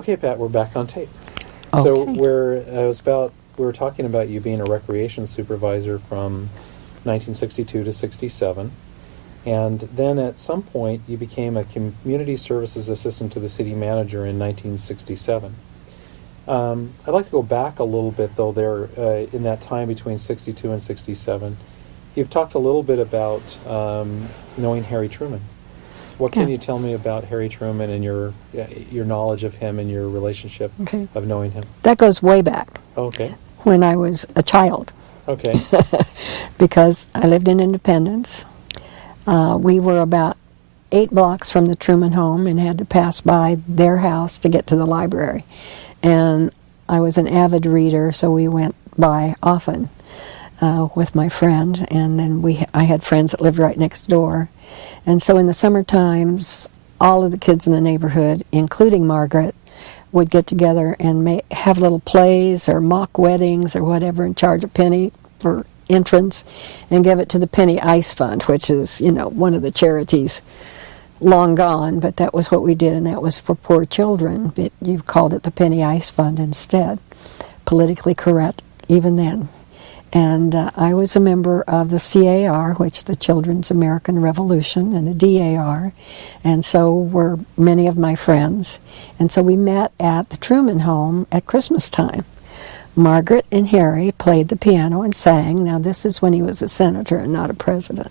Okay, Pat, we're back on tape. Okay. So we were talking about you being a recreation supervisor from 1962 to 67, and then at some point you became a community services assistant to the city manager in 1967. I'd like to go back a little bit, though, there in that time between 62 and 67. You've talked a little bit about knowing Harry Truman. What can you tell me about Harry Truman and your knowledge of him and your relationship of knowing him? That goes way back. Okay. When I was a child. Okay. Because I lived in Independence. We were about 8 blocks from the Truman home and had to pass by their house to get to the library. And I was an avid reader, so we went by often with my friend. And then I had friends that lived right next door. And so in the summer times, all of the kids in the neighborhood, including Margaret, would get together and have little plays or mock weddings or whatever and charge a penny for entrance and give it to the Penny Ice Fund, which is, one of the charities long gone, but that was what we did, and that was for poor children. But you called it the Penny Ice Fund instead. Politically correct even then. And I was a member of the CAR, which the Children's American Revolution, and the DAR, and so were many of my friends. And so we met at the Truman home at Christmas time. Margaret and Harry played the piano and sang. Now, this is when he was a senator and not a president.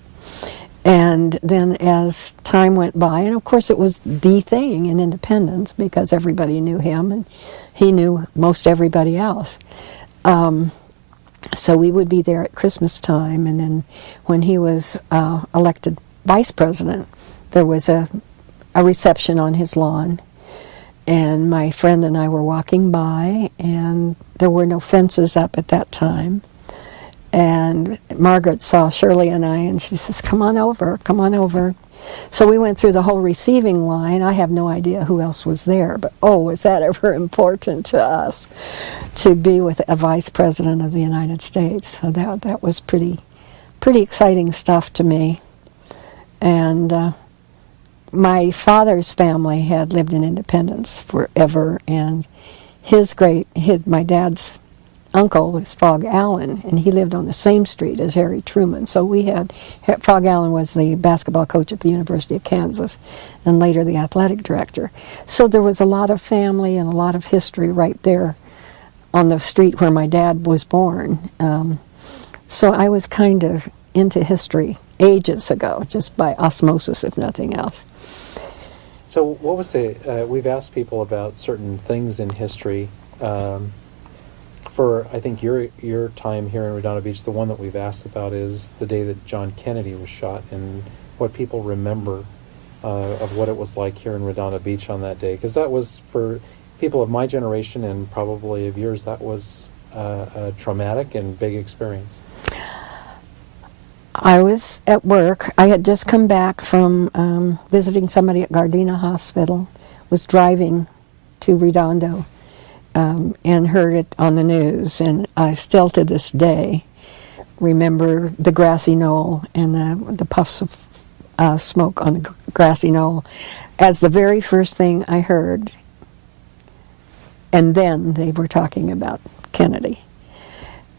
And then as time went by, and of course it was the thing in Independence because everybody knew him and he knew most everybody else. So we would be there at Christmas time, and then when he was elected vice president, there was a reception on his lawn, and my friend and I were walking by, and there were no fences up at that time. And Margaret saw Shirley and I, and she says, come on over, come on over. So we went through the whole receiving line. I have no idea who else was there, but was that ever important to us to be with a vice president of the United States? So that was pretty exciting stuff to me. And my father's family had lived in Independence forever, and my dad's uncle was Fogg Allen, and he lived on the same street as Harry Truman. So Fogg Allen was the basketball coach at the University of Kansas and later the athletic director. So there was a lot of family and a lot of history right there on the street where my dad was born. So I was kind of into history ages ago, just by osmosis, if nothing else. So what was we've asked people about certain things in history. For, I think, your time here in Redondo Beach, the one that we've asked about is the day that John Kennedy was shot and what people remember of what it was like here in Redondo Beach on that day. Because that was, for people of my generation and probably of yours, that was a traumatic and big experience. I was at work. I had just come back from visiting somebody at Gardena Hospital, was driving to Redondo, and heard it on the news, and I still to this day remember the grassy knoll and the puffs of smoke on the grassy knoll as the very first thing I heard. And then they were talking about Kennedy.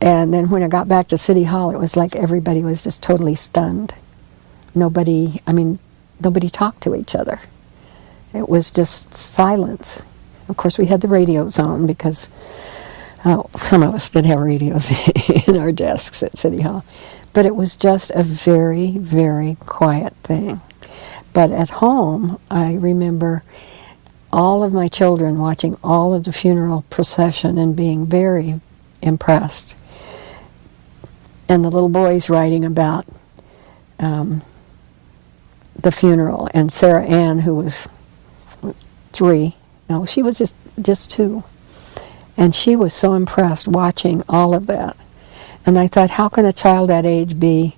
And then when I got back to City Hall, it was like everybody was just totally stunned. Nobody talked to each other. It was just silence. Of course, we had the radios on because some of us did have radios in our desks at City Hall. But it was just a very, very quiet thing. But at home, I remember all of my children watching all of the funeral procession and being very impressed. And the little boys writing about the funeral. And Sarah Ann, who was 3, no, she was just 2. And she was so impressed watching all of that. And I thought, how can a child that age be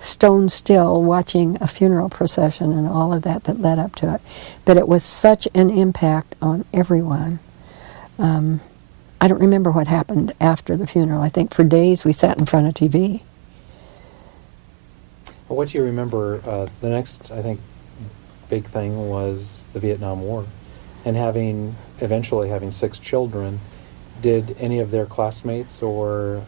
stone still watching a funeral procession and all of that led up to it? But it was such an impact on everyone. I don't remember what happened after the funeral. I think for days we sat in front of TV. Well, what do you remember? The next, I think, big thing was the Vietnam War. and eventually having 6 children, did any of their classmates or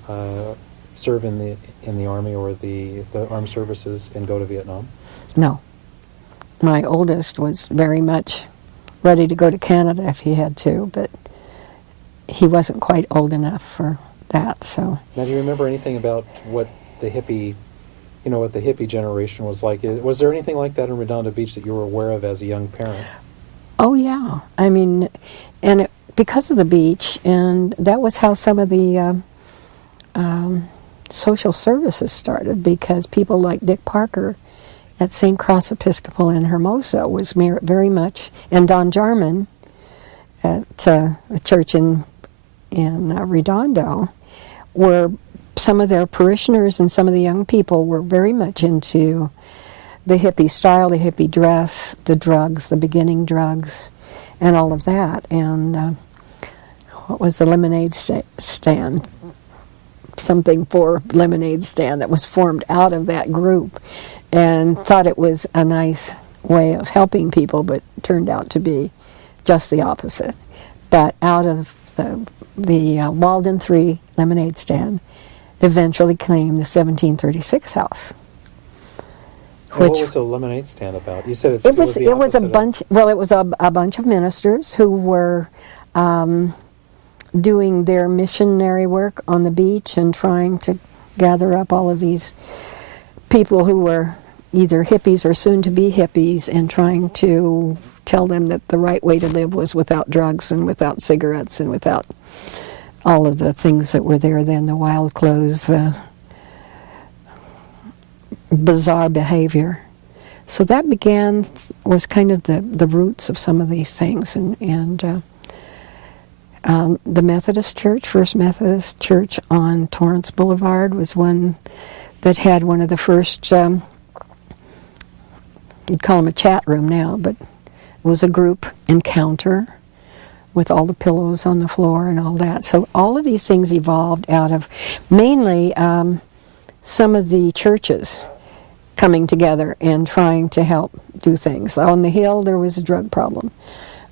serve in the Army or the armed services and go to Vietnam? No. My oldest was very much ready to go to Canada if he had to, but he wasn't quite old enough for that. So. Now, do you remember anything about what the hippie generation was like? Was there anything like that in Redondo Beach that you were aware of as a young parent? Oh yeah, I mean, because of the beach, and that was how some of the social services started, because people like Dick Parker at St. Cross Episcopal in Hermosa was very much, and Don Jarman at a church in Redondo, were some of their parishioners and some of the young people were very much into the hippie style, the hippie dress, the drugs, the beginning drugs, and all of that. And what was the lemonade stand? Something for lemonade stand that was formed out of that group, and thought it was a nice way of helping people, but turned out to be just the opposite. But out of the Walden 3 lemonade stand eventually came the 1736 house. What was the lemonade stand about? You said it was a bunch. Well, it was a bunch of ministers who were doing their missionary work on the beach and trying to gather up all of these people who were either hippies or soon to be hippies, and trying to tell them that the right way to live was without drugs and without cigarettes and without all of the things that were there then, the wild clothes, bizarre behavior. So that was kind of the roots of some of these things. And the Methodist Church, First Methodist Church on Torrance Boulevard, was one that had one of the first, you'd call them a chat room now, but it was a group encounter with all the pillows on the floor and all that. So all of these things evolved out of mainly some of the churches coming together and trying to help do things. On the Hill, there was a drug problem.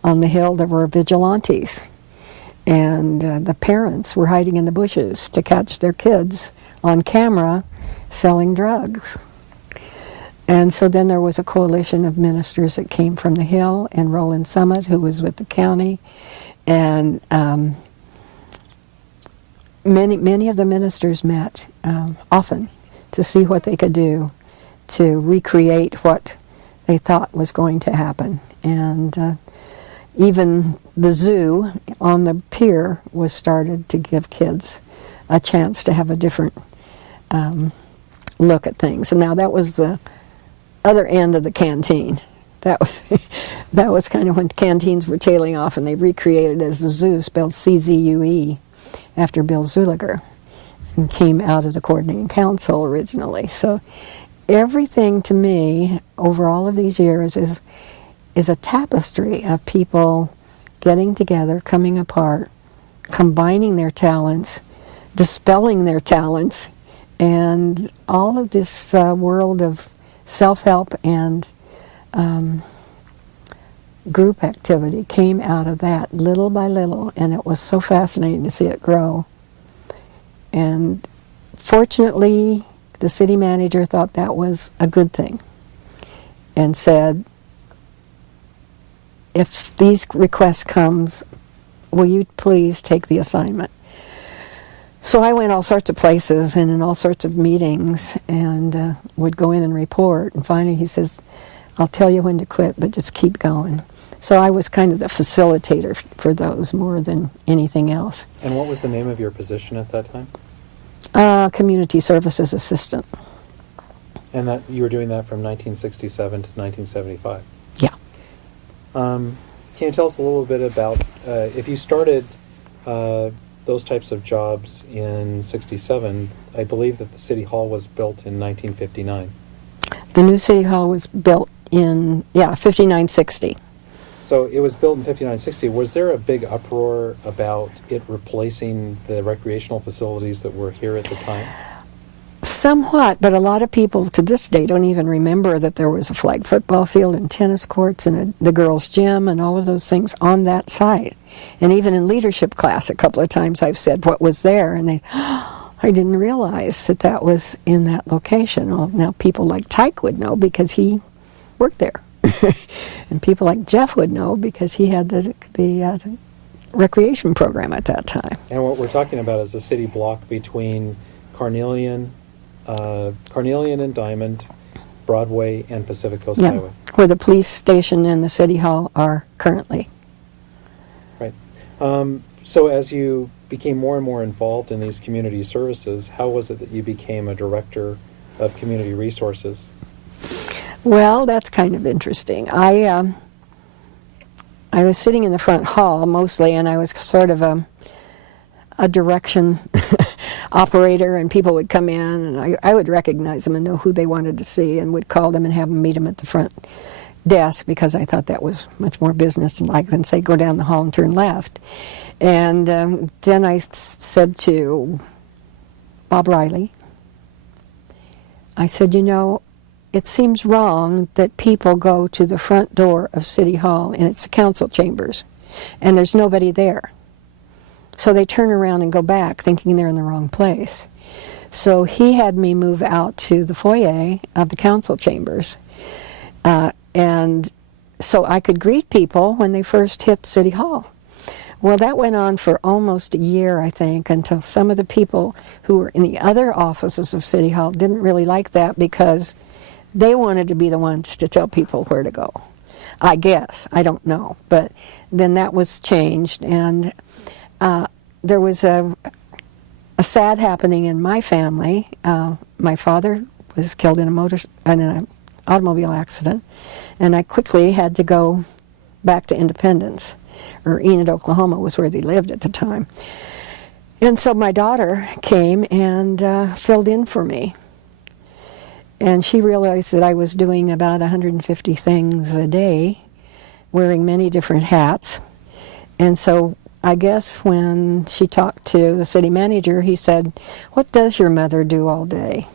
On the Hill, there were vigilantes. And the parents were hiding in the bushes to catch their kids on camera selling drugs. And so then there was a coalition of ministers that came from the Hill, and Roland Summit, who was with the county. And many of the ministers met often to see what they could do to recreate what they thought was going to happen. And even the zoo on the pier was started to give kids a chance to have a different look at things. And now that was the other end of the canteen. That was kind of when canteens were tailing off, and they recreated as the zoo, spelled C-Z-U-E, after Bill Czuleger, and came out of the coordinating council originally. So everything to me over all of these years is a tapestry of people getting together, coming apart, combining their talents, dispelling their talents, and all of this world of self-help and group activity came out of that little by little, and it was so fascinating to see it grow. And fortunately, the city manager thought that was a good thing and said, if these requests comes, will you please take the assignment? So I went all sorts of places and in all sorts of meetings and would go in and report. And finally he says, I'll tell you when to quit, but just keep going. So I was kind of the facilitator for those more than anything else. And what was the name of your position at that time? Community Services Assistant. And that you were doing that from 1967 to 1975? Yeah. Can you tell us a little bit about, if you started those types of jobs in 67, I believe that the City Hall was built in 1959. The new City Hall was built in, 59-60. So it was built in 59-60. Was there a big uproar about it replacing the recreational facilities that were here at the time? Somewhat, but a lot of people to this day don't even remember that there was a flag football field and tennis courts and the girls' gym and all of those things on that site. And even in leadership class, a couple of times I've said what was there, and they, oh, I didn't realize that that was in that location. Well, now people like Tyke would know because he worked there. And people like Jeff would know because he had the recreation program at that time. And what we're talking about is the city block between Carnelian and Diamond, Broadway, and Pacific Coast Highway. Where the police station and the city hall are currently. Right. So as you became more and more involved in these community services, how was it that you became a director of community resources? Well, that's kind of interesting. I was sitting in the front hall mostly, and I was sort of a direction operator, and people would come in, and I would recognize them and know who they wanted to see, and would call them and have them meet them at the front desk, because I thought that was much more business-like than, say, go down the hall and turn left. And then I said to Bob Riley, I said, you know, it seems wrong that people go to the front door of City Hall, and it's the council chambers, and there's nobody there. So they turn around and go back, thinking they're in the wrong place. So he had me move out to the foyer of the council chambers, and so I could greet people when they first hit City Hall. Well, that went on for almost a year, I think, until some of the people who were in the other offices of City Hall didn't really like that, because they wanted to be the ones to tell people where to go. I guess. I don't know. But then that was changed, and there was a sad happening in my family. My father was killed in an automobile accident, and I quickly had to go back to Independence, or Enid, Oklahoma was where they lived at the time. And so my daughter came and filled in for me. And she realized that I was doing about 150 things a day, wearing many different hats. And so I guess when she talked to the city manager, he said, "What does your mother do all day?"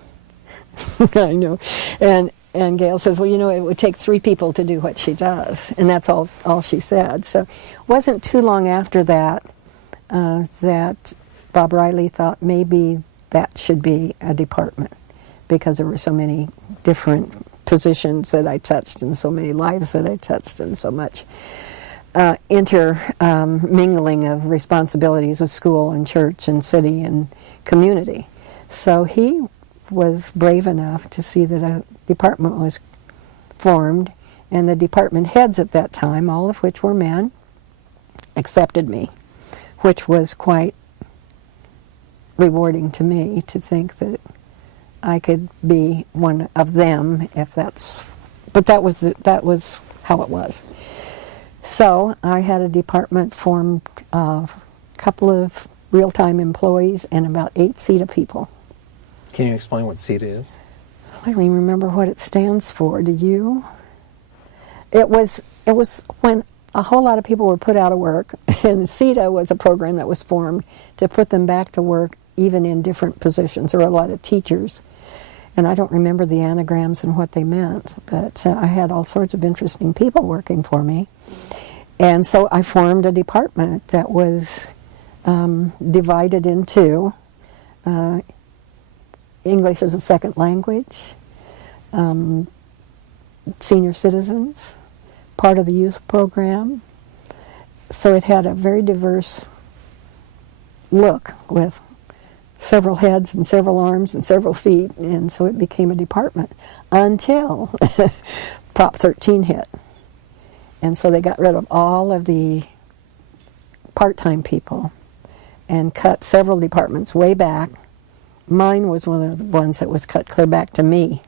I know. And Gail says, "Well, you know, it would take 3 people to do what she does." And that's all she said. So it wasn't too long after that that Bob Riley thought maybe that should be a department, because there were so many different positions that I touched, and so many lives that I touched, and so much intermingling of responsibilities with school and church and city and community. So he was brave enough to see that a department was formed, and the department heads at that time, all of which were men, accepted me, which was quite rewarding to me, to think that I could be one of them, if that's, but that was how it was. So I had a department formed of a couple of real-time employees and about 8 CETA people. Can you explain what CETA is? I don't even remember what it stands for. Do you? It was when a whole lot of people were put out of work, and CETA was a program that was formed to put them back to work, even in different positions. There were a lot of teachers, and I don't remember the anagrams and what they meant, but I had all sorts of interesting people working for me. And so I formed a department that was divided into English as a second language, senior citizens, part of the youth program. So it had a very diverse look, with several heads and several arms and several feet, and so it became a department until Prop 13 hit. And so they got rid of all of the part-time people and cut several departments way back. Mine was one of the ones that was cut clear back to me.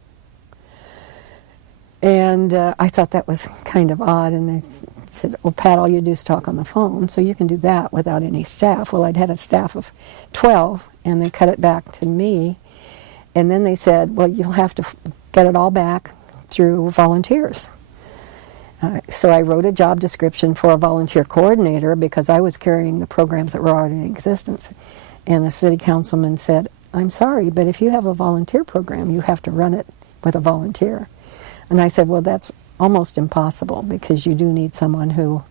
And I thought that was kind of odd, and they said, "Well, Pat, all you do is talk on the phone, so you can do that without any staff." Well, I'd had a staff of 12, and they cut it back to me. And then they said, "Well, you'll have to get it all back through volunteers." So I wrote a job description for a volunteer coordinator, because I was carrying the programs that were already in existence. And the city councilman said, I'm sorry, but if you have a volunteer program, you have to run it with a volunteer. And I said, well, that's almost impossible because you do need someone who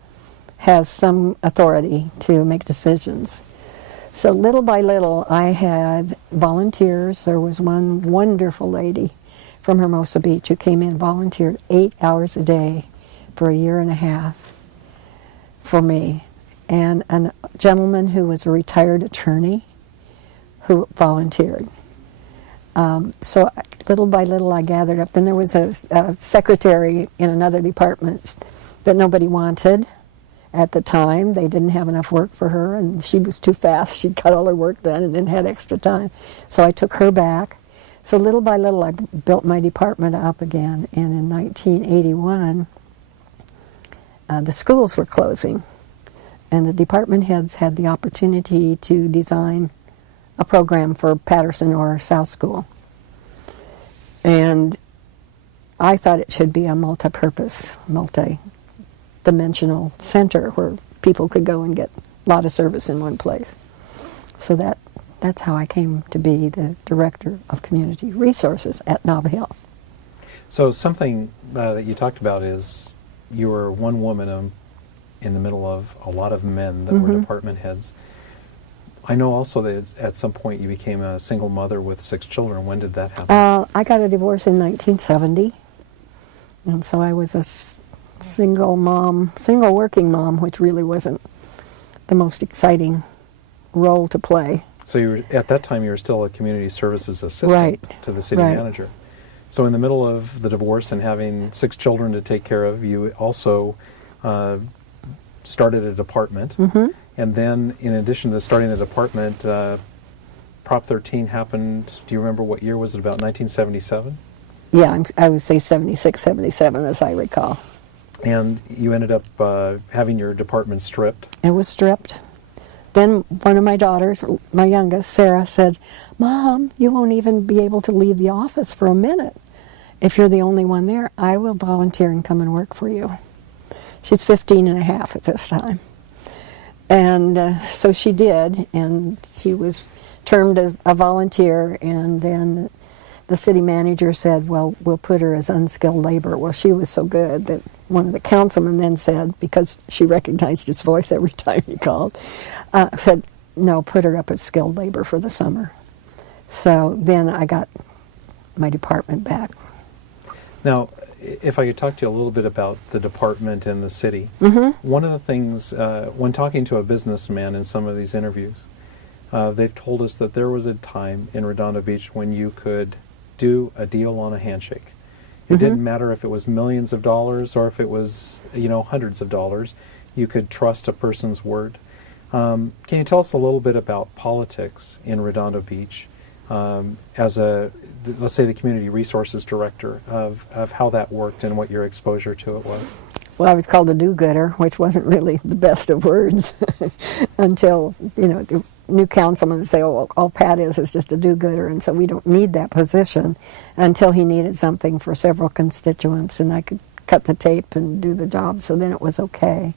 has some authority to make decisions. So little by little, I had volunteers. There was one wonderful lady from Hermosa Beach who came in, volunteered 8 hours a day for a year and a half for me. And a gentleman who was a retired attorney who volunteered. So little by little I gathered up. Then there was a secretary in another department that nobody wanted at the time. They didn't have enough work for her, and she was too fast. She'd got all her work done and then had extra time. So I took her back. So little by little I built my department up again. And in 1981, the schools were closing. And the department heads had the opportunity to design a program for Patterson or South School. And I thought it should be a multi-purpose, multi-dimensional center where people could go and get a lot of service in one place. So that's how I came to be the Director of Community Resources at Nob Hill. So something that you talked about is you were one woman in the middle of a lot of men that were department heads. I know also that at some point you became a single mother with 6 children. When did that happen? I got a divorce in 1970, and so I was a single working mom, which really wasn't the most exciting role to play. So you were, at that time you were still a community services assistant to the city manager. So in the middle of the divorce and having 6 children to take care of, you also started a department. And then, in addition to starting the department, Prop 13 happened. Do you remember what year was it? About 1977? Yeah, I would say 76, 77, as I recall. And you ended up having your department stripped. It was stripped. Then one of my daughters, my youngest, Sarah, said, "Mom, you won't even be able to leave the office for a minute. If you're the only one there, I will volunteer and come and work for you." She's 15 and a half at this time. And so she did, and she was termed a volunteer, and then the city manager said, well, we'll put her as unskilled labor. Well, she was so good that one of the councilmen then said, because she recognized his voice every time he called, said, no, put her up as skilled labor for the summer. So then I got my department back. Now, if I could talk to you a little bit about the department and the city. One of the things, when talking to a businessman in some of these interviews, they've told us that there was a time in Redondo Beach when you could do a deal on a handshake. It didn't matter if it was millions of dollars or if it was, hundreds of dollars. You could trust a person's word. Can you tell us a little bit about politics in Redondo Beach as let's say the community resources director, of how that worked and what your exposure to it was? Well, I was called a do-gooder, which wasn't really the best of words until, the new councilman would say, oh, all Pat is just a do-gooder, and so we don't need that position, until he needed something for several constituents, and I could cut the tape and do the job, so then it was okay.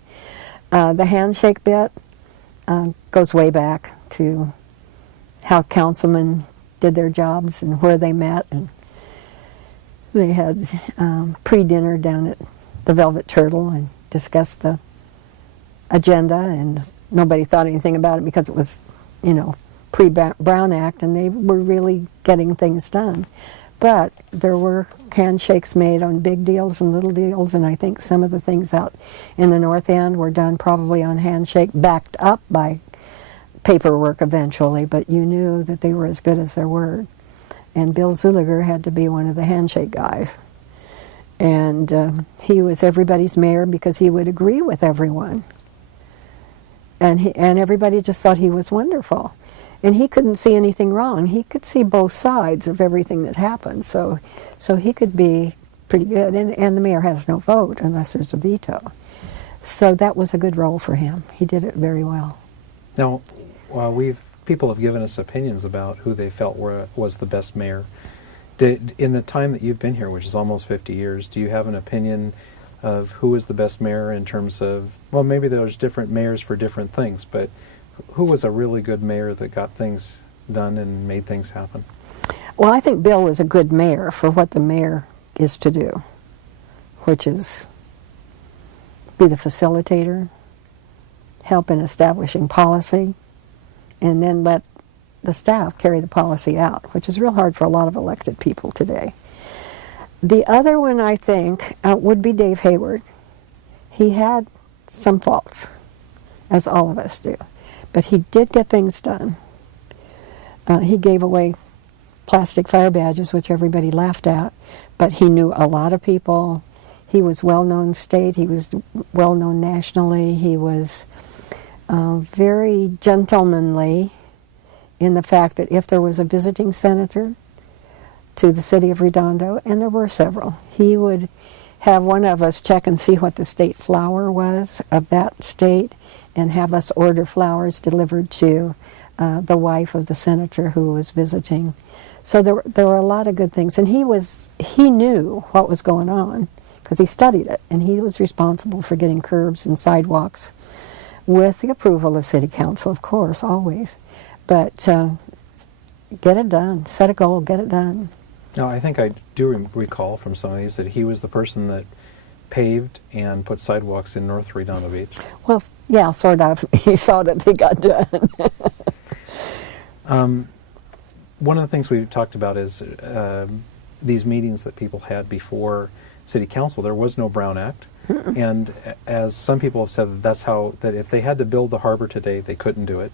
The handshake bit goes way back to how councilmen did their jobs and where they met, and they had pre-dinner down at the Velvet Turtle and discussed the agenda, and nobody thought anything about it because it was, pre-Brown Act, and they were really getting things done. But there were handshakes made on big deals and little deals, and I think some of the things out in the North End were done probably on handshake, backed up by paperwork eventually, but you knew that they were as good as their word. And Bill Czuleger had to be one of the handshake guys. And he was everybody's mayor because he would agree with everyone. And everybody just thought he was wonderful. And he couldn't see anything wrong. He could see both sides of everything that happened. So he could be pretty good. And the mayor has no vote unless there's a veto. So that was a good role for him. He did it very well. Now, people have given us opinions about who they felt was the best mayor. In the time that you've been here, which is almost 50 years, do you have an opinion of who is the best mayor in terms of, well, maybe there's different mayors for different things, but who was a really good mayor that got things done and made things happen? Well, I think Bill was a good mayor for what the mayor is to do, which is be the facilitator, help in establishing policy, and then let the staff carry the policy out, which is real hard for a lot of elected people today. The other one, I think, would be Dave Hayward. He had some faults, as all of us do, but he did get things done. He gave away plastic fire badges, which everybody laughed at, but he knew a lot of people. He was well-known state. He was well-known nationally. He was very gentlemanly in the fact that if there was a visiting senator to the city of Redondo, and there were several, he would have one of us check and see what the state flower was of that state and have us order flowers delivered to the wife of the senator who was visiting. So there were a lot of good things, and he knew what was going on because he studied it, and he was responsible for getting curbs and sidewalks with the approval of city council, of course, always. But get it done, set a goal, get it done. Now, I think I do recall from some of these that he was the person that paved and put sidewalks in North Redondo Beach. Well, yeah, sort of. He saw that they got done. One of the things we talked about is these meetings that people had before City Council. There was no Brown Act, and as some people have said, that's how, that if they had to build the harbor today, they couldn't do it.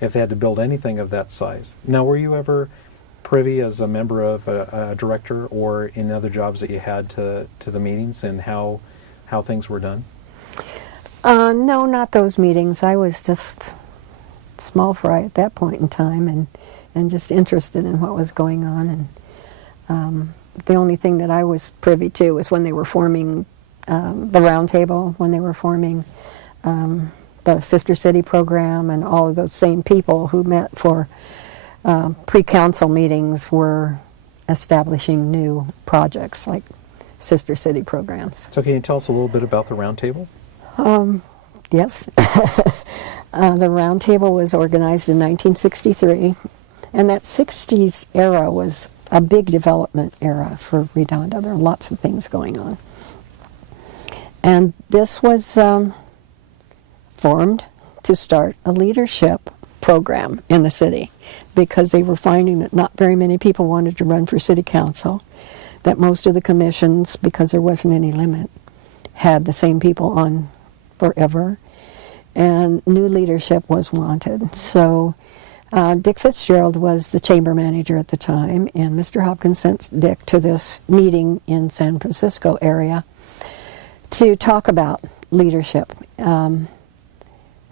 If they had to build anything of that size. Now, were you ever privy as a member of a director or in other jobs that you had to the meetings and how things were done? No, not those meetings. I was just small fry at that point in time and just interested in what was going on. And the only thing that I was privy to was when they were forming the round table, when they were forming the Sister City program, and all of those same people who met for pre-council meetings were establishing new projects like Sister City programs. So can you tell us a little bit about the round table? Yes. The round table was organized in 1963, and that 60s era was a big development era for Redondo. There were lots of things going on. And this was formed to start a leadership program in the city because they were finding that not very many people wanted to run for city council, that most of the commissions, because there wasn't any limit, had the same people on forever, and new leadership was wanted. So Dick Fitzgerald was the chamber manager at the time, and Mr. Hopkins sent Dick to this meeting in San Francisco area to talk about leadership.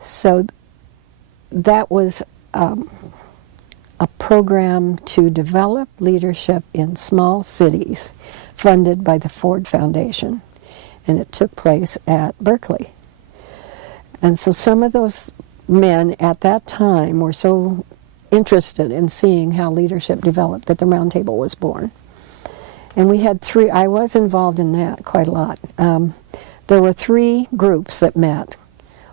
So that was a program to develop leadership in small cities funded by the Ford Foundation, and it took place at Berkeley. And so some of those men at that time were so interested in seeing how leadership developed that the Round Table was born. And we had three. I was involved in that quite a lot. There were three groups that met.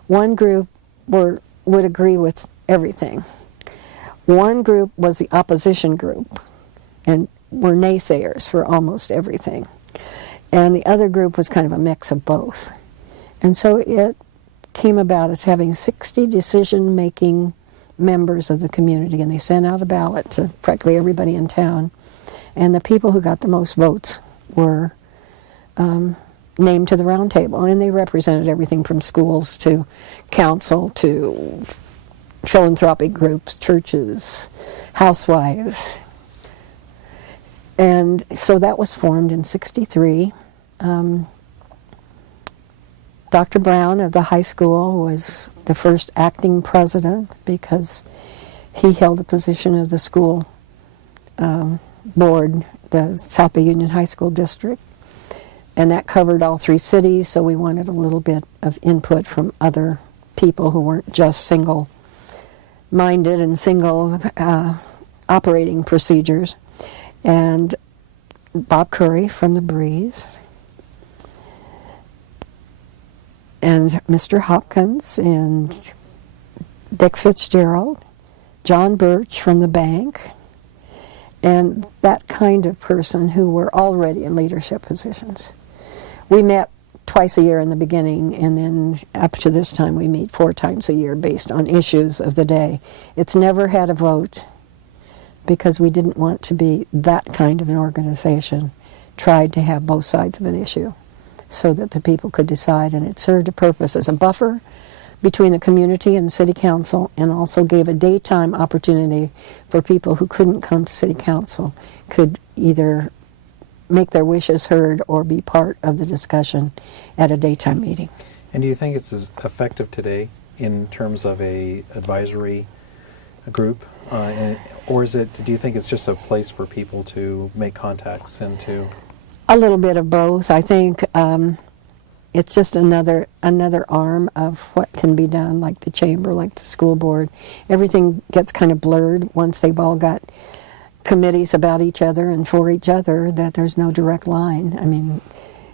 One group would agree with everything. One group was the opposition group and were naysayers for almost everything. And the other group was kind of a mix of both. And so it came about as having 60 decision-making members of the community, and they sent out a ballot to practically everybody in town. And the people who got the most votes were named to the round table, and they represented everything from schools to council to philanthropic groups, churches, housewives. And so that was formed in '63. Dr. Brown of the high school was the first acting president because he held the position of the school board, the South Bay Union High School District. And that covered all three cities, so we wanted a little bit of input from other people who weren't just single-minded and single operating procedures. And Bob Curry from the Breeze, and Mr. Hopkins, and Dick Fitzgerald, John Birch from the bank, and that kind of person who were already in leadership positions. We met twice a year in the beginning, and then up to this time we meet 4 times a year based on issues of the day. It's never had a vote because we didn't want to be that kind of an organization. Tried to have both sides of an issue so that the people could decide, and it served a purpose as a buffer between the community and the city council, and also gave a daytime opportunity for people who couldn't come to city council could either make their wishes heard or be part of the discussion at a daytime meeting. And do you think it's as effective today in terms of a advisory group, or is it? Do you think it's just a place for people to make contacts and to? A little bit of both. I think it's just another arm of what can be done, like the chamber, like the school board. Everything gets kind of blurred once they've all got committees about each other and for each other, that there's no direct line. I mean,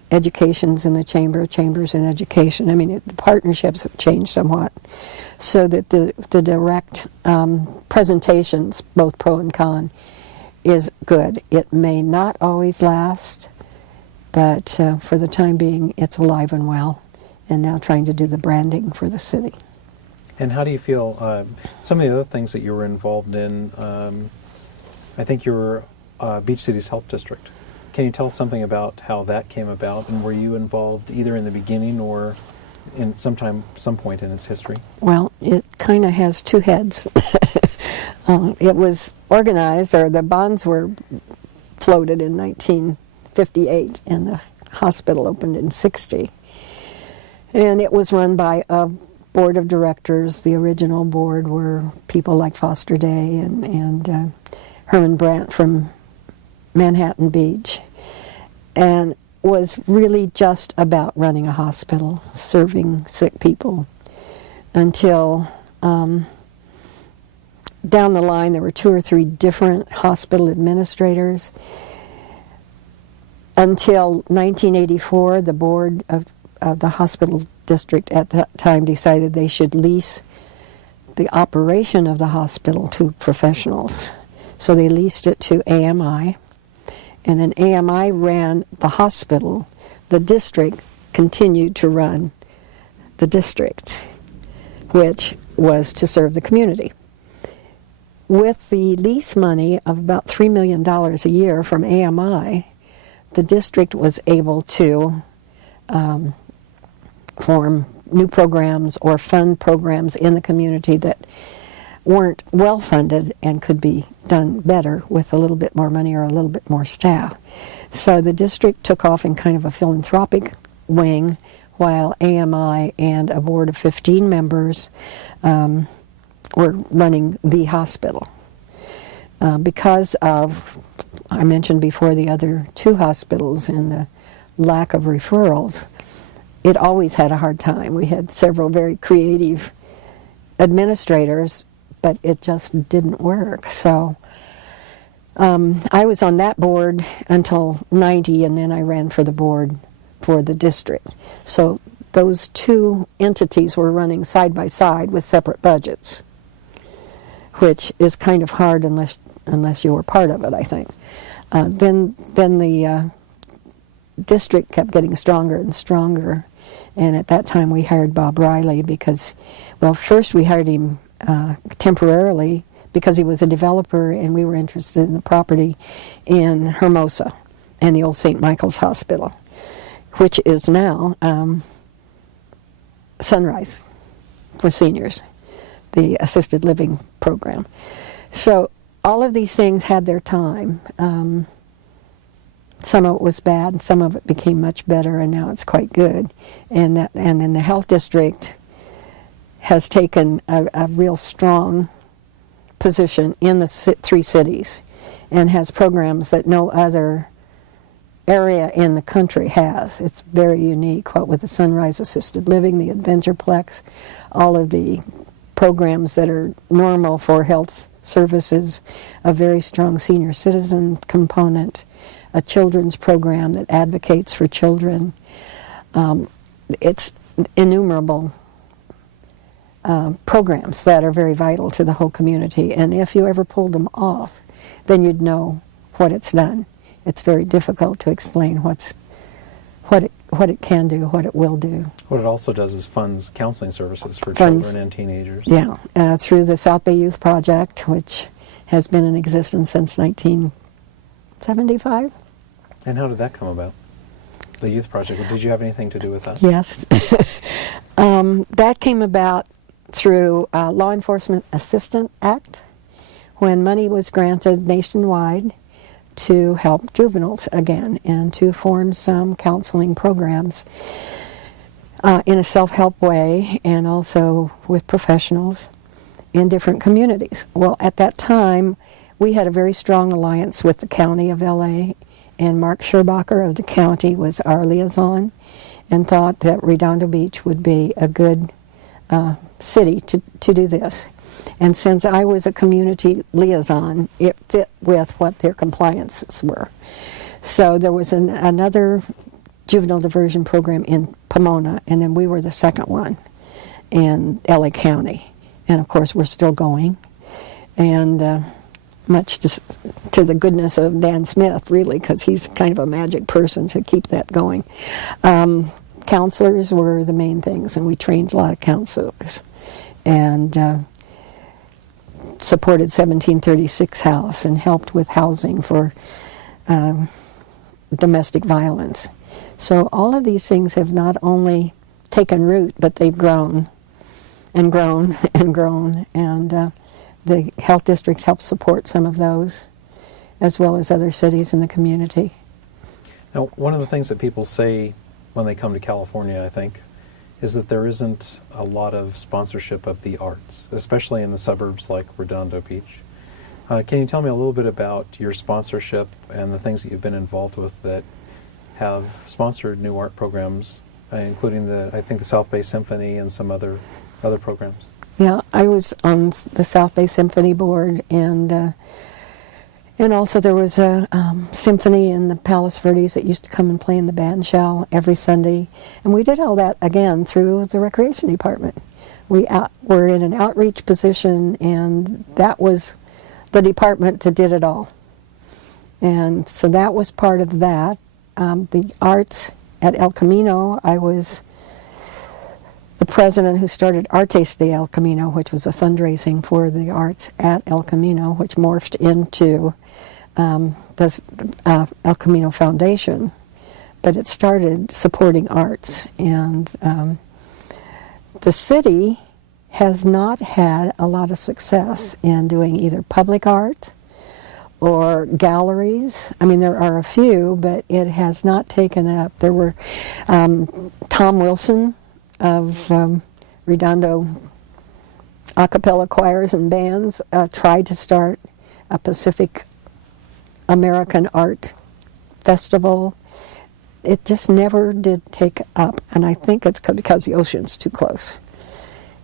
education's in the chamber, chamber's in education. I mean, the partnerships have changed somewhat, so that the direct presentations, both pro and con, is good. It may not always last, but for the time being, it's alive and well, and now trying to do the branding for the city. And how do you feel, some of the other things that you were involved in, I think you were Beach City's Health District. Can you tell us something about how that came about, and were you involved either in the beginning or in some point in its history? Well, it kind of has two heads. It was organized, or the bonds were floated in 1958, and the hospital opened in 60. And it was run by a board of directors. The original board were people like Foster Day and Herman Brandt from Manhattan Beach, and was really just about running a hospital, serving sick people, until down the line there were 2 or 3 different hospital administrators. Until 1984, the board of the hospital district at that time decided they should lease the operation of the hospital to professionals. So they leased it to AMI, and then AMI ran the hospital. The district continued to run the district, which was to serve the community. With the lease money of about $3 million a year from AMI, the district was able to form new programs or fund programs in the community that weren't well funded and could be done better with a little bit more money or a little bit more staff. So the district took off in kind of a philanthropic wing, while AMI and a board of 15 members were running the hospital. Because of, I mentioned before, the other 2 hospitals and the lack of referrals, it always had a hard time. We had several very creative administrators, but it just didn't work. So I was on that board until 90, and then I ran for the board for the district. So those 2 entities were running side by side with separate budgets, which is kind of hard unless you were part of it, I think. Then the district kept getting stronger and stronger, and at that time we hired Bob Riley because, well, first we hired him temporarily because he was a developer, and we were interested in the property in Hermosa and the old St. Michael's Hospital, which is now Sunrise for seniors, the assisted living program. So all of these things had their time. Some of it was bad, and some of it became much better, and now it's quite good. And then the health district has taken a real strong position in the 3 cities, and has programs that no other area in the country has. It's very unique, what with the Sunrise Assisted Living, the Adventureplex, all of the programs that are normal for health services, a very strong senior citizen component, a children's program that advocates for children. It's innumerable programs that are very vital to the whole community. And if you ever pulled them off, then you'd know what it's done. It's very difficult to explain what it can do, what it will do. What it also does is funds counseling services for Funds- children and teenagers. Yeah, through the South Bay Youth Project, which has been in existence since 1975. And how did that come about? The youth project. Did you have anything to do with that? Yes. That came about through Law Enforcement Assistant Act, when money was granted nationwide to help juveniles again and to form some counseling programs in a self-help way and also with professionals in different communities. Well, at that time, we had a very strong alliance with the County of LA, and Mark Scherbacher of the county was our liaison, and thought that Redondo Beach would be a good city to do this. And since I was a community liaison, it fit with what their compliances were. So there was another juvenile diversion program in Pomona, and then we were the second one in LA County. And of course, we're still going. And much to the goodness of Dan Smith, really, because he's kind of a magic person to keep that going. Counselors were the main things, and we trained a lot of counselors. And supported 1736 House and helped with housing for domestic violence. So all of these things have not only taken root, but they've grown and grown and grown. And the health district helps support some of those, as well as other cities in the community. Now, one of the things that people say when they come to California, I think, is that there isn't a lot of sponsorship of the arts, especially in the suburbs like Redondo Beach. Can you tell me a little bit about your sponsorship and the things that you've been involved with that have sponsored new art programs, including I think the South Bay Symphony and some other programs? Yeah, I was on the South Bay Symphony board, and also there was a symphony in the Palos Verdes that used to come and play in the band shell every Sunday. And we did all that, again, through the recreation department. We were in an outreach position, and that was the department that did it all. And so that was part of that. The arts at El Camino, I was the president who started Artes de El Camino, which was a fundraising for the arts at El Camino, which morphed into the El Camino Foundation. But it started supporting arts. And the city has not had a lot of success in doing either public art or galleries. I mean, there are a few, but it has not taken up. There were Tom Wilson of Redondo a cappella choirs and bands tried to start a Pacific American art festival. It just never did take up, and I think it's because the ocean's too close.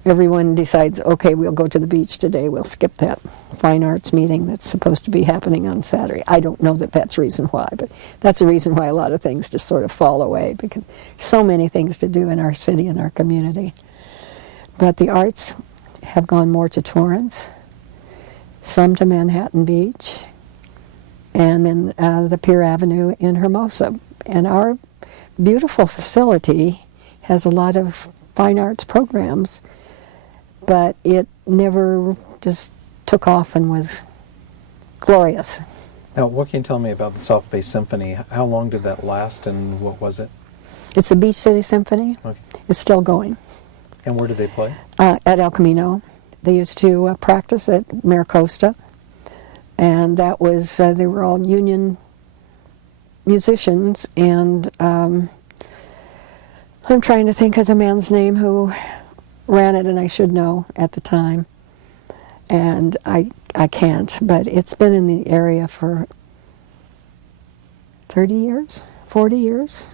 Everyone decides, okay, we'll go to the beach today, we'll skip that fine arts meeting that's supposed to be happening on Saturday. I don't know that that's the reason why, but that's the reason why a lot of things just sort of fall away, because there's so many things to do in our city and our community. But the arts have gone more to Torrance, some to Manhattan Beach, and then the Pier Avenue in Hermosa. And our beautiful facility has a lot of fine arts programs, but it never just took off and was glorious. Now, what can you tell me about the South Bay Symphony? How long did that last, and what was it? It's the Beach City Symphony. Okay. It's still going. And where did they play? At El Camino. They used to practice at Maricosta, and that was, they were all union musicians, and I'm trying to think of the man's name who ran it, and I should know at the time, and I can't, but it's been in the area for 30 years, 40 years.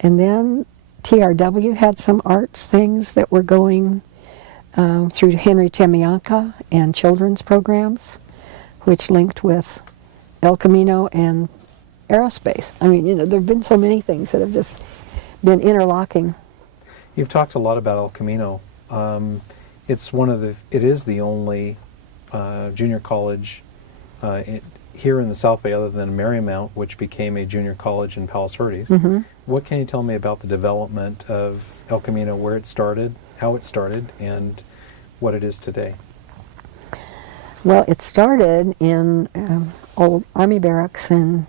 And then TRW had some arts things that were going through Henry Tamianka and children's programs, which linked with El Camino and aerospace. I mean, there have been so many things that have just been interlocking. You've talked a lot about El Camino It is the only junior college here in the South Bay, other than Marymount, which became a junior college in Palos Verdes. Mm-hmm. What can you tell me about the development of El Camino, where it started, how it started, and what it is today? Well, it started in old Army barracks and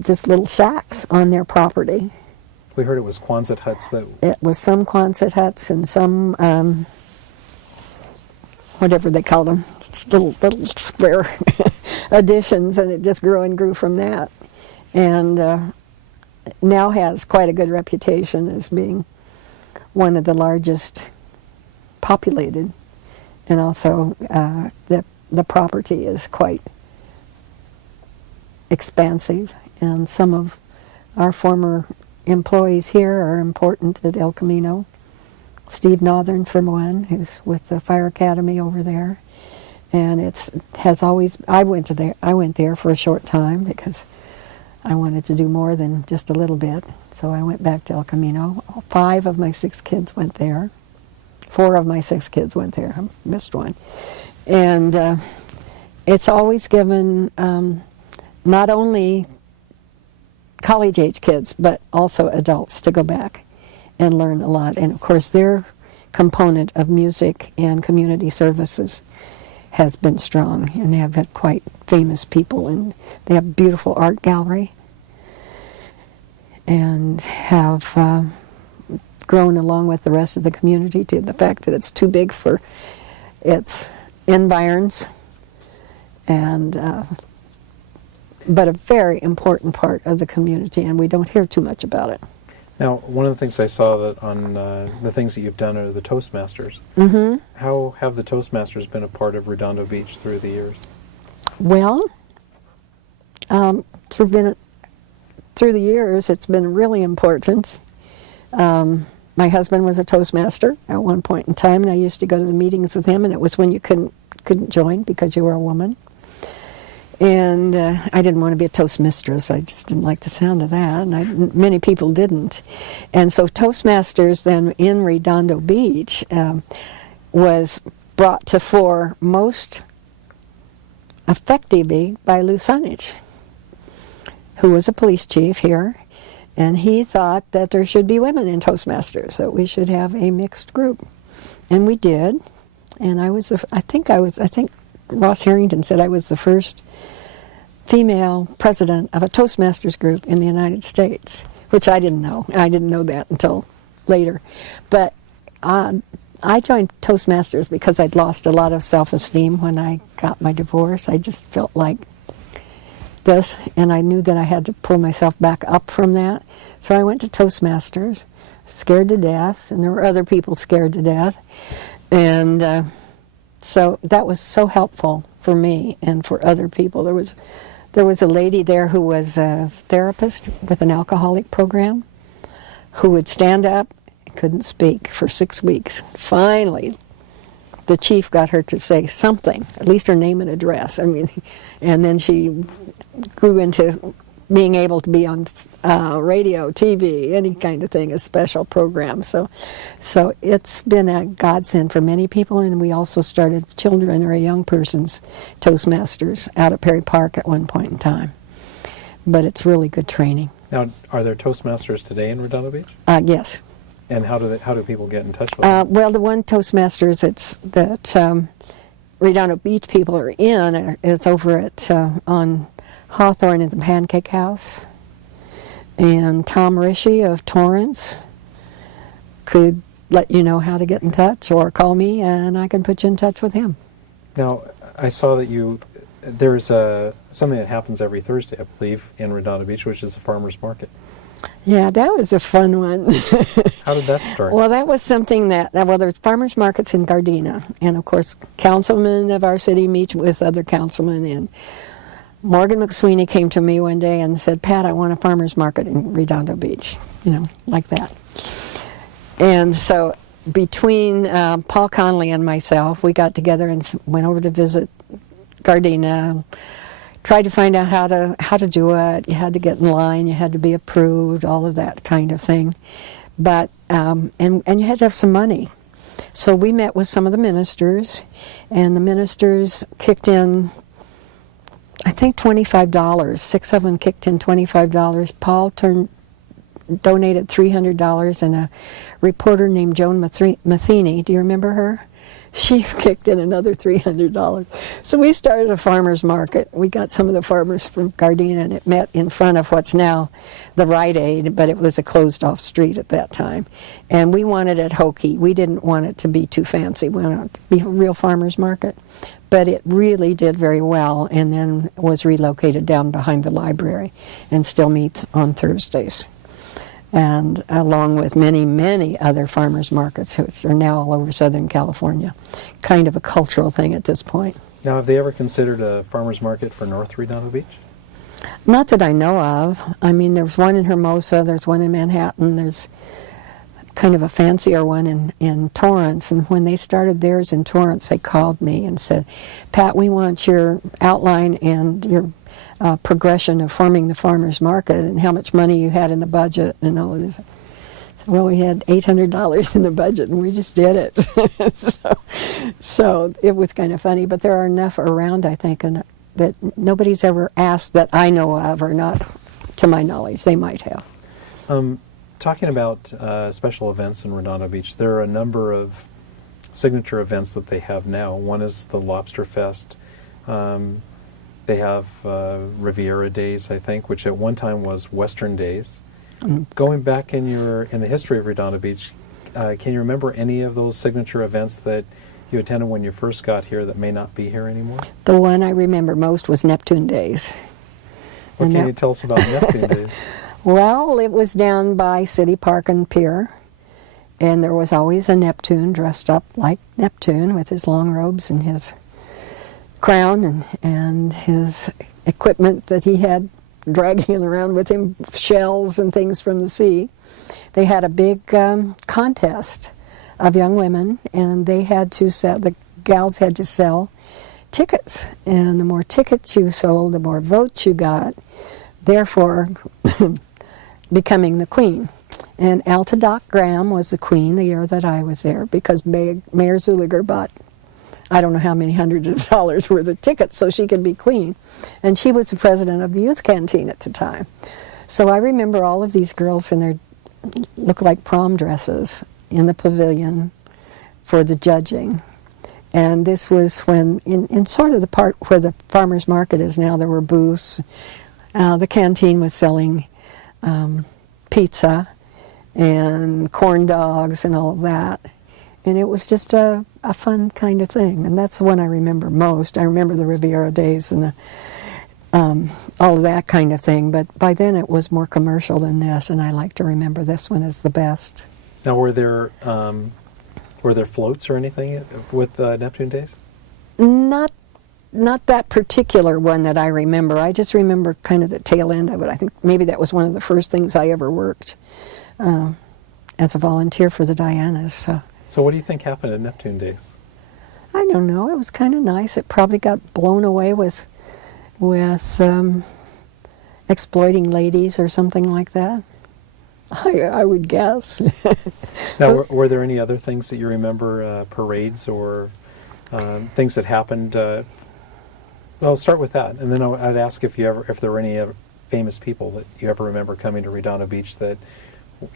just little shacks on their property. We heard it was Quonset huts that... It was some Quonset huts and some, whatever they called them, little square additions, and it just grew and grew from that. And now has quite a good reputation as being one of the largest populated, and also the property is quite expansive, and some of our former employees here are important at El Camino. Steve Northern, for one, who's with the Fire Academy over there, and I went there for a short time because I wanted to do more than just a little bit, so I went back to El Camino. 5 of my 6 kids went there. 4 of my 6 kids went there. I missed one. And it's always given not only college-age kids, but also adults to go back and learn a lot. And, of course, their component of music and community services has been strong, and they have had quite famous people, and they have a beautiful art gallery and have grown along with the rest of the community to the fact that it's too big for its environs, and but a very important part of the community, and we don't hear too much about it. Now, one of the things I saw that on the things that you've done are the Toastmasters. Mm-hmm. How have the Toastmasters been a part of Redondo Beach through the years? Well, through the years, it's been really important. My husband was a Toastmaster at one point in time, and I used to go to the meetings with him, and it was when you couldn't join because you were a woman. And I didn't want to be a Toastmistress. I just didn't like the sound of that, and many people didn't. And so Toastmasters then in Redondo Beach was brought to fore most effectively by Lou Sunage, who was a police chief here, and he thought that there should be women in Toastmasters, that we should have a mixed group. And we did. And I think Ross Harrington said I was the first female president of a Toastmasters group in the United States, which I didn't know. I didn't know that until later. But I joined Toastmasters because I'd lost a lot of self-esteem when I got my divorce. I just felt like this, and I knew that I had to pull myself back up from that. So I went to Toastmasters, scared to death, and there were other people scared to death. And so that was so helpful for me and for other people. There was a lady there who was a therapist with an alcoholic program who would stand up and couldn't speak for 6 weeks. Finally, the chief got her to say something, at least her name and address. I mean, and then she grew into being able to be on radio, TV, any kind of thing, a special program. So it's been a godsend for many people, and we also started children or young persons Toastmasters out at Perry Park at one point in time. But it's really good training. Now, are there Toastmasters today in Redondo Beach? Yes. And how do people get in touch with them? Well, the one Toastmasters that Redondo Beach people are in is over at on Hawthorne at the Pancake House, and Tom Rishi of Torrance could let you know how to get in touch, or call me and I can put you in touch with him. Now, I saw that there's something that happens every Thursday, I believe, in Redondo Beach, which is the farmers market. Yeah, that was a fun one. How did that start? Well, that was something there's farmers markets in Gardena, and of course councilmen of our city meet with other councilmen, and Morgan McSweeney came to me one day and said, "Pat, I want a farmer's market in Redondo Beach," like that. And so between Paul Conley and myself, we got together and went over to visit Gardena, tried to find out how to do it. You had to get in line, you had to be approved, all of that kind of thing. But and you had to have some money. So we met with some of the ministers, and the ministers kicked in, I think, $25. 6 of them kicked in $25. Paul donated $300, and a reporter named Joan Matheny, do you remember her? She kicked in another $300. So we started a farmer's market. We got some of the farmers from Gardena, and it met in front of what's now the Rite Aid, but it was a closed-off street at that time. And we wanted it hokey. We didn't want it to be too fancy. We wanted it to be a real farmer's market. But it really did very well, and then was relocated down behind the library and still meets on Thursdays. And along with many, many other farmers markets, which are now all over Southern California. Kind of a cultural thing at this point. Now, have they ever considered a farmer's market for North Redondo Beach? Not that I know of. I mean, there's one in Hermosa, there's one in Manhattan, there's kind of a fancier one in Torrance. And when they started theirs in Torrance, they called me and said, Pat, we want your outline and your progression of forming the farmer's market and how much money you had in the budget and all of this. So, well, we had $800 in the budget and we just did it. so it was kind of funny, but there are enough around, I think, and that nobody's ever asked that I know of, or not to my knowledge. They might have. Talking about special events in Redondo Beach, there are a number of signature events that they have now. One is the Lobster Fest. They have Riviera Days, I think, which at one time was Western Days. Going back in the history of Redondo Beach, can you remember any of those signature events that you attended when you first got here that may not be here anymore? The one I remember most was Neptune Days. What can you tell us about Neptune Days? Well, it was down by City Park and Pier, and there was always a Neptune dressed up like Neptune with his long robes and his crown and his equipment that he had dragging around with him, shells and things from the sea. They had a big contest of young women, and they had to sell, the gals had to sell tickets, and the more tickets you sold, the more votes you got, therefore becoming the queen. And Alta Doc Graham was the queen the year that I was there, because Mayor Czuleger bought I don't know how many hundreds of dollars worth of tickets so she could be queen. And she was the president of the youth canteen at the time. So I remember all of these girls in their look-like prom dresses in the pavilion for the judging. And this was when, in sort of the part where the farmer's market is now, there were booths. The canteen was selling pizza and corn dogs and all of that. And it was just a fun kind of thing. And that's the one I remember most. I remember the Riviera Days and the all of that kind of thing. But by then it was more commercial than this, and I like to remember this one as the best. Now, were there floats or anything with Neptune Days? Not that particular one that I remember. I just remember kind of the tail end of it. I think maybe that was one of the first things I ever worked as a volunteer for the Dianas. So what do you think happened at Neptune Days? I don't know. It was kind of nice. It probably got blown away with exploiting ladies or something like that. I would guess. Now, were there any other things that you remember, parades or things that happened? Well, I'll start with that, and then I'd ask if there were any famous people that you ever remember coming to Redondo Beach that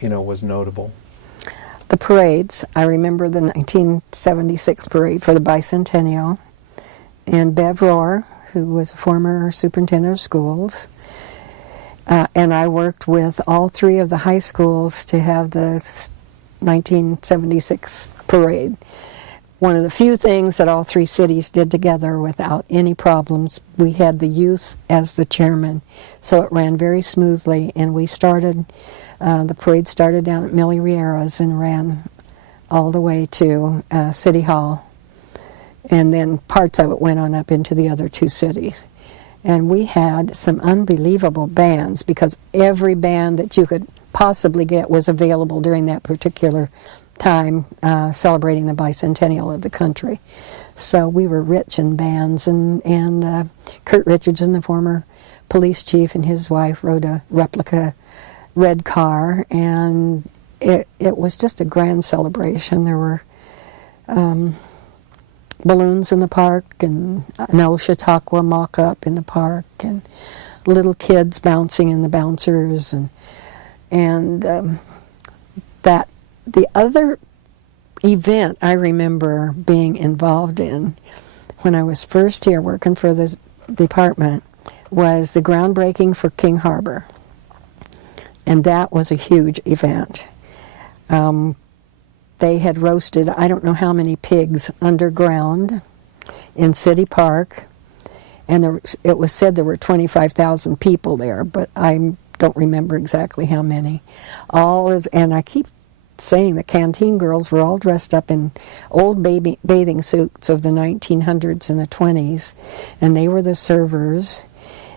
was notable. The parades. I remember the 1976 parade for the Bicentennial, and Bev Rohr, who was a former superintendent of schools. And I worked with all three of the high schools to have the 1976 parade. One of the few things that all three cities did together without any problems. We had the youth as the chairman, so it ran very smoothly, and we started, the parade started down at Millie Riera's and ran all the way to City Hall, and then parts of it went on up into the other two cities. And we had some unbelievable bands, because every band that you could possibly get was available during that particular time, celebrating the bicentennial of the country. So we were rich in bands, and Kurt Richardson, the former police chief, and his wife rode a replica red car, and it was just a grand celebration. There were balloons in the park, and an El Chautauqua mock-up in the park, and little kids bouncing in the bouncers, and that the other event I remember being involved in when I was first here working for the department was the groundbreaking for King Harbor, and that was a huge event. They had roasted I don't know how many pigs underground in City Park, and it was said there were 25,000 people there, but I don't remember exactly how many. And I keep saying the canteen girls were all dressed up in old bathing suits of the 1900s and the 20s, and they were the servers.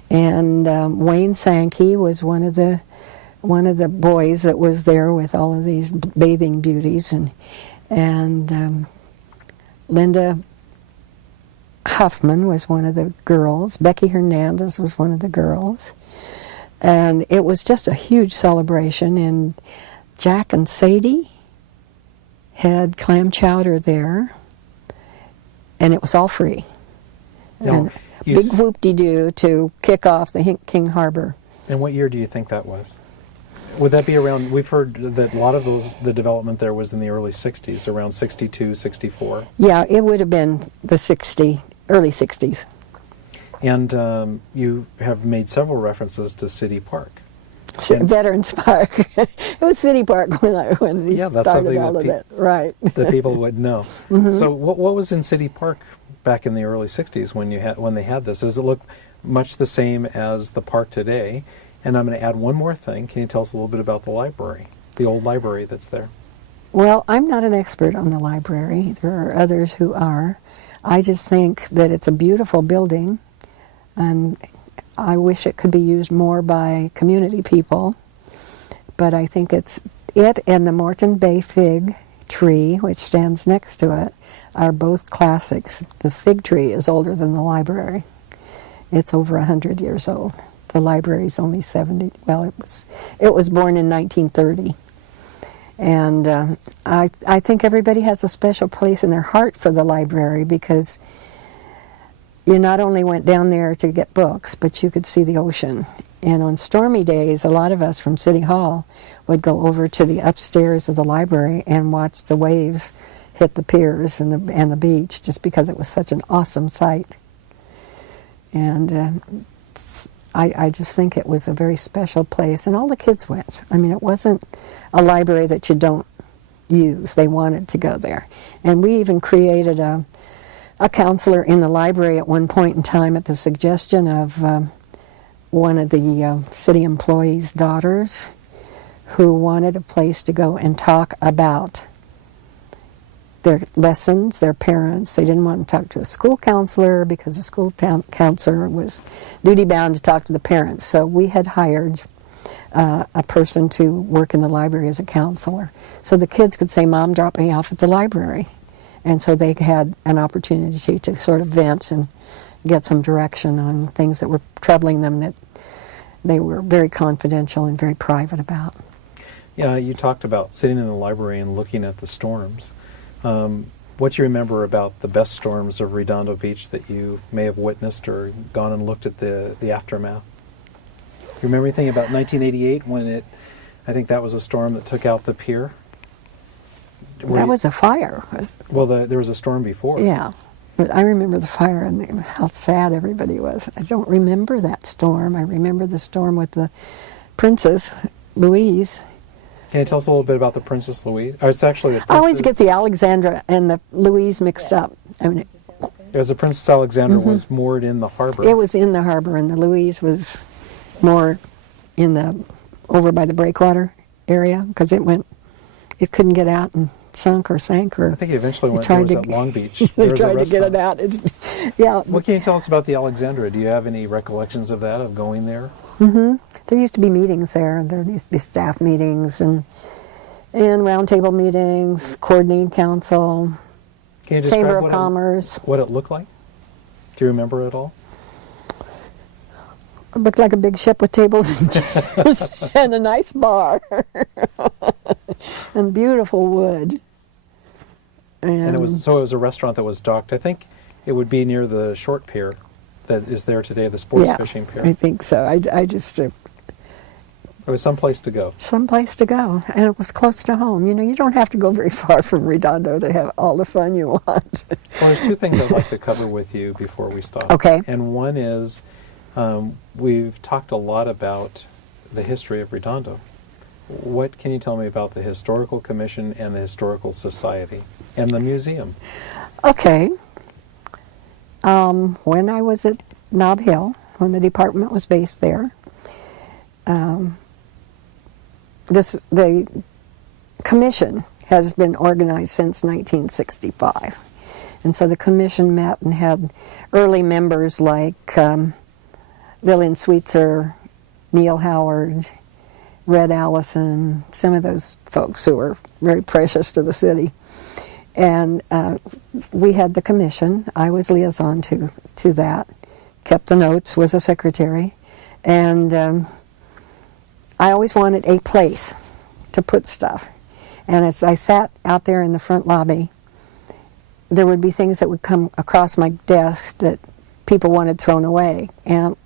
And Wayne Sankey was one of the boys that was there with all of these bathing beauties, and Linda Huffman was one of the girls. Becky Hernandez was one of the girls. And it was just a huge celebration, and Jack and Sadie had clam chowder there, and it was all free. Now, and big whoop-de-doo to kick off the King Harbor. And what year do you think that was? Would that be around, we've heard that a lot of the development there was in the early 60s, around 62, 64. Yeah, it would have been the early 60s. And you have made several references to City Park. Veterans Park. It was City Park when they started all of it. Right. That people would know. Mm-hmm. So what was in City Park back in the early 60s when they had this? Does it look much the same as the park today? And I'm going to add one more thing. Can you tell us a little bit about the library, the old library that's there? Well, I'm not an expert on the library. There are others who are. I just think that it's a beautiful building, and I wish it could be used more by community people. But I think it and the Moreton Bay fig tree, which stands next to it, are both classics. The fig tree is older than the library. It's over 100 years old. The library is only 70. Well, it was born in 1930. And I think everybody has a special place in their heart for the library, because you not only went down there to get books, but you could see the ocean. And on stormy days, a lot of us from City Hall would go over to the upstairs of the library and watch the waves hit the piers and the beach, just because it was such an awesome sight. And I just think it was a very special place, and all the kids went. I mean, it wasn't a library that you don't use. They wanted to go there. And we even created a counselor in the library at one point in time at the suggestion of one of the city employees' daughters, who wanted a place to go and talk about their lessons, their parents. They didn't want to talk to a school counselor because the school counselor was duty-bound to talk to the parents. So we had hired a person to work in the library as a counselor. So the kids could say, "Mom, drop me off at the library." And so they had an opportunity to sort of vent and get some direction on things that were troubling them that they were very confidential and very private about. Yeah, you talked about sitting in the library and looking at the storms. What do you remember about the best storms of Redondo Beach that you may have witnessed or gone and looked at the aftermath? Do you remember anything about 1988 when I think that was a storm that took out the pier? That was a fire. Well, there was a storm before. Yeah. I remember the fire and how sad everybody was. I don't remember that storm. I remember the storm with the Princess Louise. Can you tell us a little bit about the Princess Louise? Oh, it's actually I always get the Alexandra and the Louise mixed up. I mean, it was the Princess Alexandra was moored in the harbor. It was in the harbor, and the Louise was more over by the breakwater area, because it couldn't get out and sank. Or I think it eventually went at Long Beach. They tried to get it out. Yeah. What can you tell us about the Alexandra? Do you have any recollections of that, of going there? Mm-hmm. There used to be meetings there. There used to be staff meetings and roundtable meetings, coordinating council, Can you Chamber of Commerce. What it looked like? Do you remember it all? It looked like a big ship with tables and chairs and a nice bar and beautiful wood. And it was a restaurant that was docked. I think it would be near the short pier that is there today, the sports fishing pier. I think so. I just it was someplace to go. Someplace to go, and it was close to home. You know, you don't have to go very far from Redondo to have all the fun you want. Well, there's two things I'd like to cover with you before we stop. Okay. And one is we've talked a lot about the history of Redondo. What can you tell me about the Historical Commission and the Historical Society and the museum? Okay. When I was at Nob Hill, when the department was based there, the commission has been organized since 1965. And so the commission met and had early members like Lillian Sweetser, Neil Howard, Red Allison, some of those folks who were very precious to the city. And we had the commission. I was liaison to that, kept the notes, was a secretary. And I always wanted a place to put stuff. And as I sat out there in the front lobby, there would be things that would come across my desk that people wanted thrown away. And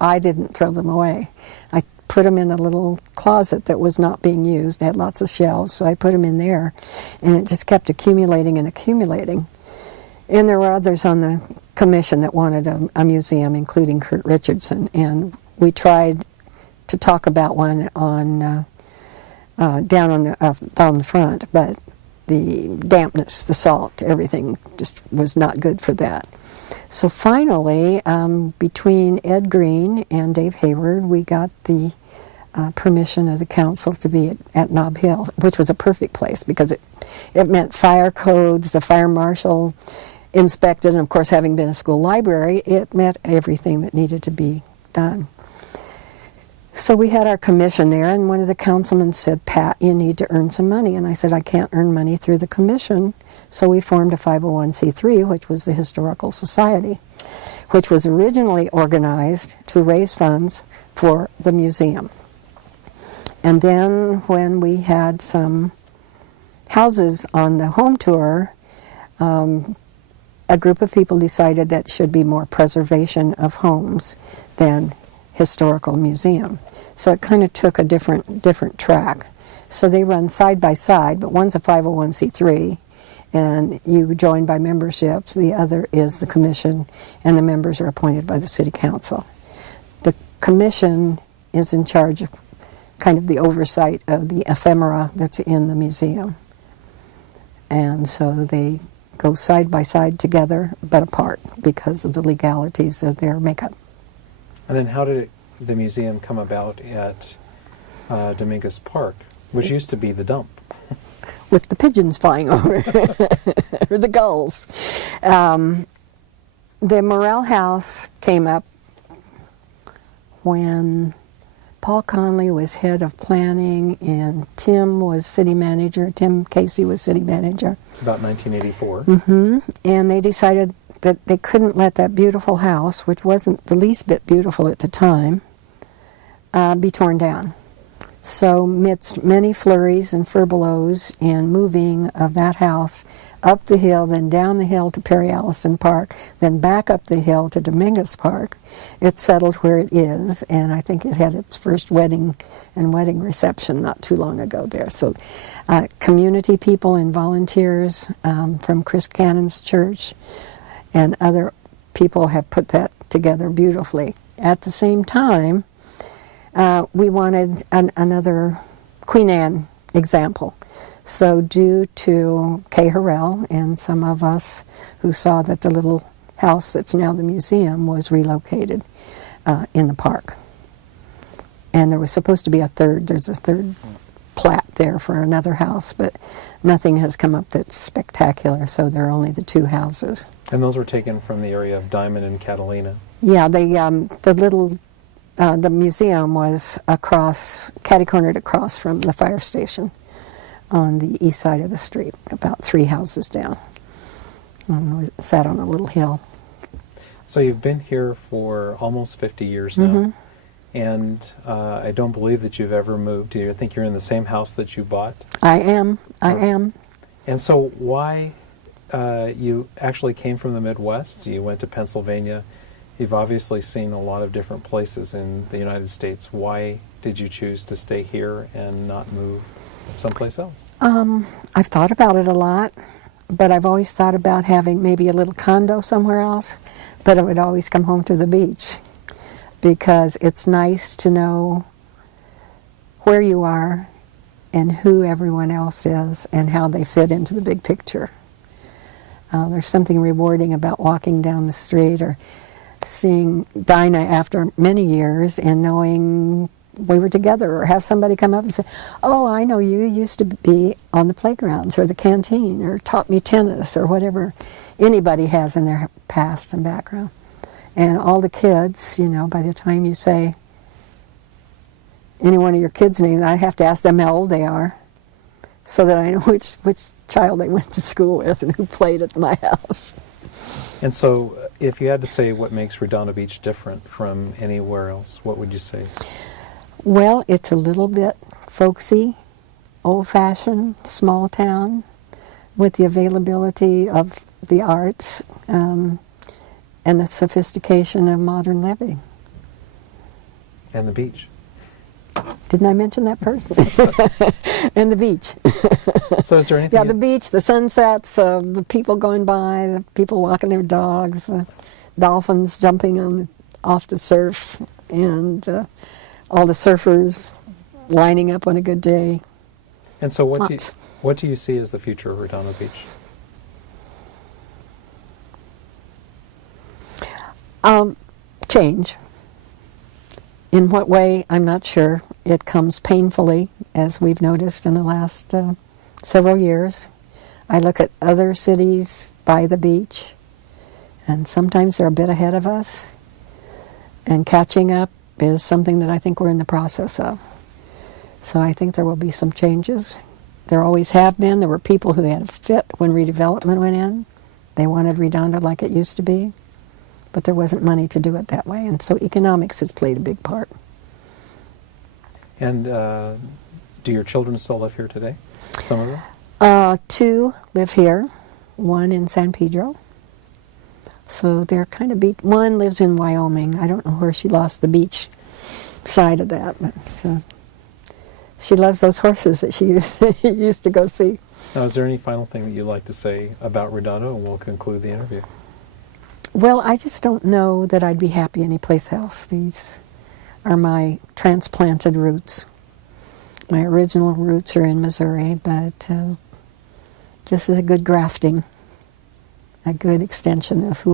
I didn't throw them away. I put them in a little closet that was not being used. It had lots of shelves, so I put them in there. And it just kept accumulating and accumulating. And there were others on the commission that wanted a museum, including Kurt Richardson. And we tried to talk about one on down on the front, but the dampness, the salt, everything just was not good for that. So finally, between Ed Green and Dave Hayward, we got the permission of the council to be at Nob Hill, which was a perfect place because it meant fire codes, the fire marshal inspected, and of course, having been a school library, it met everything that needed to be done. So we had our commission there, and one of the councilmen said, "Pat, you need to earn some money." And I said, "I can't earn money through the commission." So we formed a 501c3, which was the Historical Society, which was originally organized to raise funds for the museum. And then when we had some houses on the home tour, a group of people decided that should be more preservation of homes than historical museum. So it kind of took a different track. So they run side by side, but one's a 501c3, and you join by memberships. The other is the commission, and the members are appointed by the city council. The commission is in charge of kind of the oversight of the ephemera that's in the museum. And so they go side by side together, but apart because of the legalities of their makeup. And then how did the museum come about at Dominguez Park, which used to be the dump? With the pigeons flying over, or the gulls. The Morrell house came up when Paul Conley was head of planning and Tim was city manager. Tim Casey was city manager. About 1984. Mm-hmm. And they decided that they couldn't let that beautiful house, which wasn't the least bit beautiful at the time, be torn down. So amidst many flurries and furbelows and moving of that house up the hill, then down the hill to Perry Allison Park, then back up the hill to Dominguez Park, it settled where it is, and I think it had its first wedding and wedding reception not too long ago there. So community people and volunteers from Chris Cannon's church and other people have put that together beautifully. At the same time, we wanted another Queen Anne example. So due to Kay Harrell and some of us who saw that the little house that's now the museum was relocated in the park. And there was supposed to be there's a third plat there for another house, but nothing has come up that's spectacular, so there are only the two houses. And those were taken from the area of Diamond and Catalina? Yeah, the museum was catty-cornered across from the fire station on the east side of the street, about 3 houses down. It sat on a little hill. So you've been here for almost 50 years now. Mm-hmm. And I don't believe that you've ever moved. Do you think you're in the same house that you bought? I am. I am. And so why you actually came from the Midwest? You went to Pennsylvania. You've obviously seen a lot of different places in the United States. Why did you choose to stay here and not move someplace else? I've thought about it a lot, but I've always thought about having maybe a little condo somewhere else, but I would always come home to the beach because it's nice to know where you are and who everyone else is and how they fit into the big picture. There's something rewarding about walking down the street or seeing Dinah after many years and knowing we were together, or have somebody come up and say, oh, I know you used to be on the playgrounds or the canteen or taught me tennis or whatever anybody has in their past and background. And all the kids, you know, by the time you say any one of your kids' names, I have to ask them how old they are so that I know which child they went to school with and who played at my house. And so if you had to say what makes Redondo Beach different from anywhere else, what would you say? Well, it's a little bit folksy, old-fashioned, small town with the availability of the arts and the sophistication of modern living. And the beach. Didn't I mention that first? And the beach. So is there anything... Yeah, the beach, the sunsets, the people going by, the people walking their dogs, the dolphins jumping off the surf, and all the surfers lining up on a good day. And so what do you see as the future of Redondo Beach? Change. In what way, I'm not sure. It comes painfully, as we've noticed in the last several years. I look at other cities by the beach, and sometimes they're a bit ahead of us. And catching up is something that I think we're in the process of. So I think there will be some changes. There always have been. There were people who had a fit when redevelopment went in. They wanted Redondo like it used to be, but there wasn't money to do it that way. And so economics has played a big part. And do your children still live here today? Some of them? 2 live here, 1 in San Pedro. So they're kind of beach. 1 lives in Wyoming. I don't know where she lost the beach side of that, but she loves those horses that she used to go see. Now, is there any final thing that you'd like to say about Redondo, and we'll conclude the interview? Well, I just don't know that I'd be happy anyplace else. These are my transplanted roots. My original roots are in Missouri, but this is a good grafting, a good extension of who